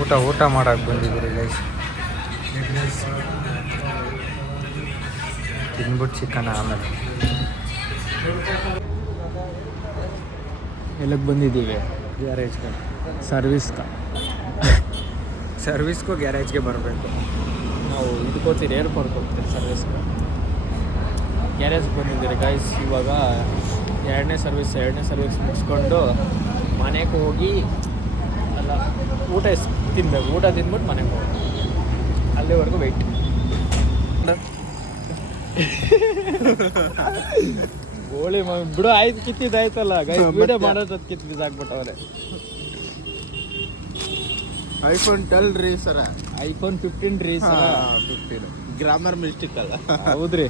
ಊಟ ಮಾಡಕ್ಕೆ ಬಂದಿದ್ದೀರಿ ಗೈಸ್. ತಿನ್ಬಿಟ್ಟು ಚಿಕನ್ ಆಮೇಲೆ ಎಲ್ಲಿಗೆ ಬಂದಿದ್ದೀವಿ? ಗ್ಯಾರೇಜ್ಗೆ, ಸರ್ವಿಸ್ಗೂ ಗ್ಯಾರೇಜ್ಗೆ ಬರಬೇಕು. ನಾವು ಇದಕ್ಕೋಗ್ತೀರಿ, ಏರ್ಪೋರ್ಟ್ಗೆ ಹೋಗ್ತೀರಿ ಸರ್ವಿಸ್ಗೆ. ಗ್ಯಾರೇಜ್ಗೆ ಬಂದಿದ್ದೀರಿ ಗೈಸ್. ಇವಾಗ ಎರಡನೇ ಸರ್ವಿಸ್ ಮುಗಿಸ್ಕೊಂಡು ಮನೆಗೆ ಹೋಗಿ ಅಲ್ಲ ಊಟ ತಿನ್ಬೇಕು. ಊಟ ತಿಂದ್ಬಿಟ್ಟು ಮನೆಗೆ ಹೋಗಿ ಅಲ್ಲಿವರೆಗೂ ವೆಯ್ಟ್. ಗೋಳಿ ಬಿಡು, ಆಯ್ತು ಕಿತ್ತಿದ್ದಾಯ್ತಲ್ಲ ಗೈಸ್. ವಿಡಿಯೋ ಮಾಡೋದು ಕಿತ್ತು ಬಿಸಾಕ್ಬಿಟ್ಟವ್ರೆ. iPhone 12 ರೀ ಸರ. iPhone 15 ರೀ ಸರ. 15 ಗ್ರಾಮರ್ ಮಿಸ್ಟೇಕ್ ಅಲ್ಲ. ಹೌದ್ರಿ.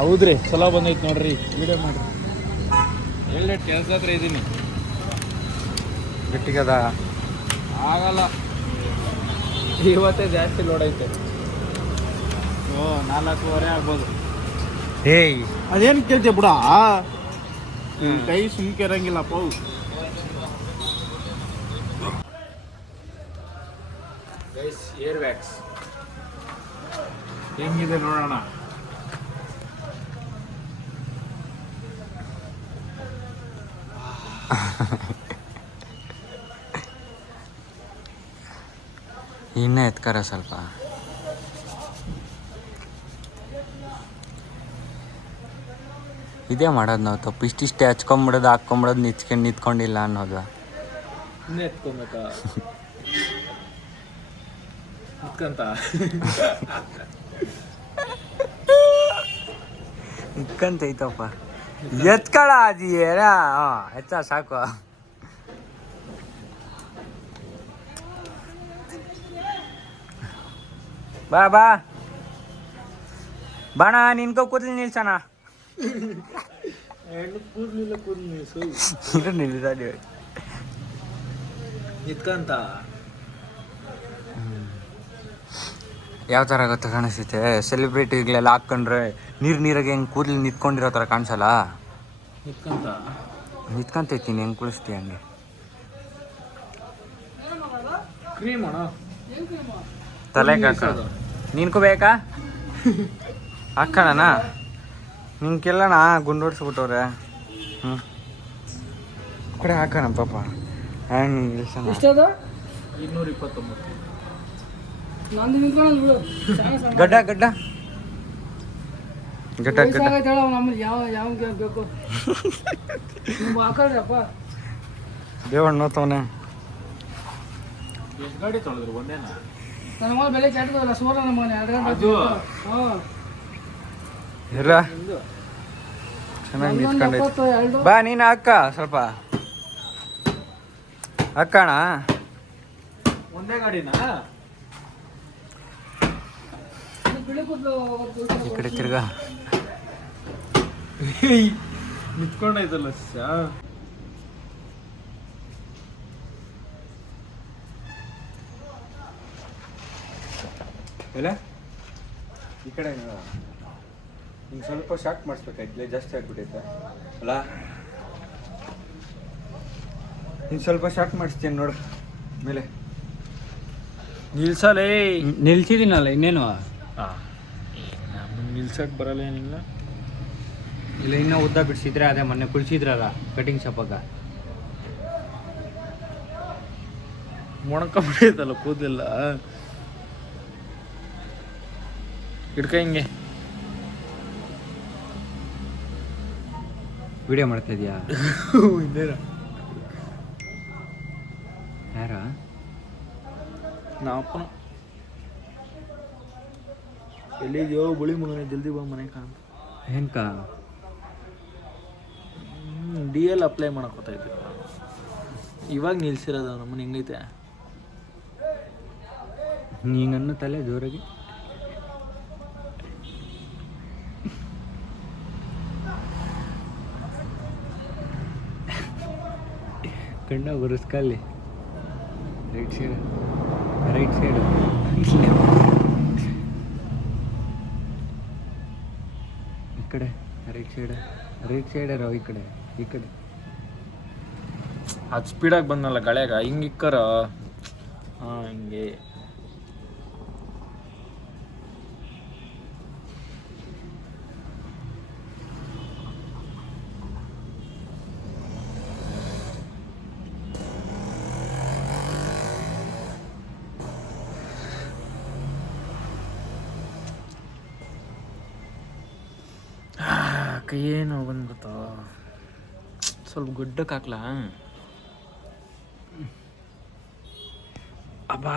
ಹೌದ್ರಿ, ಚಲೋ ಬಂದೈತೆ ನೋಡ್ರಿ. ವಿಡಿಯೋ ಮಾಡ್ರಿ. ಎಲ್ಲೇ ಕೆಲಸ ಹತ್ರ ಇದ್ದೀನಿ. ಗಟ್ಟಿಗದ ಆಗಲ್ಲ, ಇವತ್ತೇ ಜಾಸ್ತಿ ಲೋಡ್ ಐತೆ. 4:15 ಆಗ್ಬೋದು. ಏಯ್ ಅದೇನು ಕೇಳ್ತೀಯ ಬಿಡ, ಕೈ ಸುಮ್ಕೆ ಇರಂಗಿಲ್ಲಪ್ಪ. ಗೈಸ್, ಏರ್ ವ್ಯಾಕ್ಸ್ ಹೆಂಗಿದೆ ನೋಡೋಣ. ಇನ್ನೂ ಎತ್ಕರ ಸ್ವಲ್ಪ. ಇದೇ ಮಾಡೋದು ನಾವು ತಪ್ಪು. ಇಷ್ಟಿಷ್ಟೇ ಹಚ್ಕೊಂಬಿಡೋದು, ಹಾಕ್ಕೊಂಬಿಡೋದು, ನಿಂತ್ಕೊಂಡಿಲ್ಲ ಅನ್ನೋದು. ಇನ್ನೇ ಎತ್ಕೊಬೇಕಾ ನಿತ್ಕಂತ? ನಿತ್ಕಂತೈತಪ್ಪ. ಎತ್ಕಳ ಅದೇನ ಎತ್ತ ಸಾಕು. ಬಾ ಬಾಣ, ನಿನ್ಕೋ ಕೂದಲು ನಿಲ್ಸಣ. ಕೂದಲಿಲ್ಲ ನಿತ್ಕಂತ. ಯಾವ ಥರ ಗೊತ್ತಾ ಕಾಣಿಸ್ತೈತೆ? ಸೆಲೆಬ್ರಿಟಿಗಳೆಲ್ಲ ಹಾಕ್ಕೊಂಡ್ರೆ ನೀರಾಗೆ ಹೆಂಗೆ ಕೂದಲು ನಿಂತ್ಕೊಂಡಿರೋ ಥರ ಕಾಣಿಸಲ್ಲ. ನಿತ್ಕೊಂತೈತೀನಿ, ಹೆಂಗೆ ಕುಳಿಸ್ತೀಯ ಹಂಗೆ. ಕ್ರೀಮ್ ಅಣ್ಣ, ತಲೆಗೆ ಹಾಕೋದು. ನಿನ್ಕು ಬೇಕಾ? ಹಾಕೋಣ. ನಿನ್ಗೆಲ್ಲಣ ಗುಂಡೋಡ್ಸ್ಬಿಟ್ಟವ್ರೆ. ಕಡೆ ಹಾಕೋಣ ಪಾಪ. ಹ್ಯಾಂಗ್ ನಿಲ್ಸೋಣ. 229. ಗಡ್ಡ ದೇವಣ್ಣ ನೋತವನೆ. ಎಷ್ಟು ಗಾಡಿ ತೊಳೆದ್ರು? ಒಂದೇನಾ? ಚೆನ್ನಾಗಿ ನಿಂತ್ಕೊಂಡೈತಿ. ಬಾ ನೀನು ಹಾಕ ಸ್ವಲ್ಪ ಹಾಕೋಣ. ಒಂದೇ ಗಾಡಿನಾ? ಈ ಕಡೆ ತಿರ್ಗಾ ನಿಂತ್ಕೊಂಡೈತಲ್ಲ. ಇಲ್ಲ ಈ ಕಡೆ ಹಿಂಗೆ ಸ್ವಲ್ಪ ಶಾರ್ಟ್ ಮಾಡಿಸ್ಬೇಕಾಯ್ತಲೇ, ಜಾಸ್ತಿ ಆಗ್ಬಿಟ್ಟೈತೆ ಅಲ್ಲ. ಹಿಂಗೆ ಸ್ವಲ್ಪ ಶಾರ್ಟ್ ಮಾಡಿಸ್ತೀನಿ ನೋಡು ಮೇಲೆ. ನಿಲ್ಸಲೇ ನಿಲ್ಸಿದ್ದೀನಲ್ಲ, ಇನ್ನೇನು ನಿಲ್ಸಕ್ಕೆ ಬರಲ್ಲ, ಏನಿಲ್ಲ. ಇಲ್ಲ ಇನ್ನೂ ಉದ್ದ ಬಿಡಿಸಿದ್ರೆ ಅದೇ ಮೊನ್ನೆ ಕುಳಿಸಿದ್ರಲ್ಲ ಕಟಿಂಗ್ ಶಾಪಾಗ. ಮೊಣಕೊಂಬಿಟ್ಟೈತಲ್ಲ ಕೂದಲಿಲ್ಲ. ಹಿಡ್ಕ ಹಿಂಗೆ. ವಿಡಿಯೋ ಮಾಡ್ತಾ ಇದೀಯಾ? ಇನ್ನೇನ ಯಾರ? ನಾಪನ ಎಲ್ಲಿದ್ಯೋ ಬುಳಿ ಮಗನೇ, ಜಲ್ದಿ ಬಾ ಮನೆ ಕಾಣ. ಏನ್ಕ DL ಅಪ್ಲೈ ಮಾಡಕೋತಾ ಇದ್ದೀರ. ಇವಾಗ ನಿಲ್ಸಿರೋದು ನಮ್ಮನ್ನ. ಹೆಂಗೈತೆ ನೀಂಗನ್ನು ತಲೆ ಜೋರಾಗಿ? ಕಣ್ಣ ಬರೆಸ್ಕಲ್ಲಿ. ರೈಟ್ ಸೈಡು ಈ ಕಡೆ ರೈಟ್ ಸೈಡ್ ಇರೋ. ಈ ಕಡೆ ಅದು ಸ್ಪೀಡಾಗಿ ಬಂದಲ್ಲ ಗಳ್ಯಾಗ ಹಿಂಗೆ ಇಕ್ಕರ ಹಾಂ ಹಿಂಗೆ ಕೈಯೇ ನೋವು ಬಂದ್ಬಿಡ್ತಾ ಸ್ವಲ್ಪ ಗುಡ್ಡಕ್ಕೆ ಹಾಕ್ಲಾ ಅಬ್ಬಾ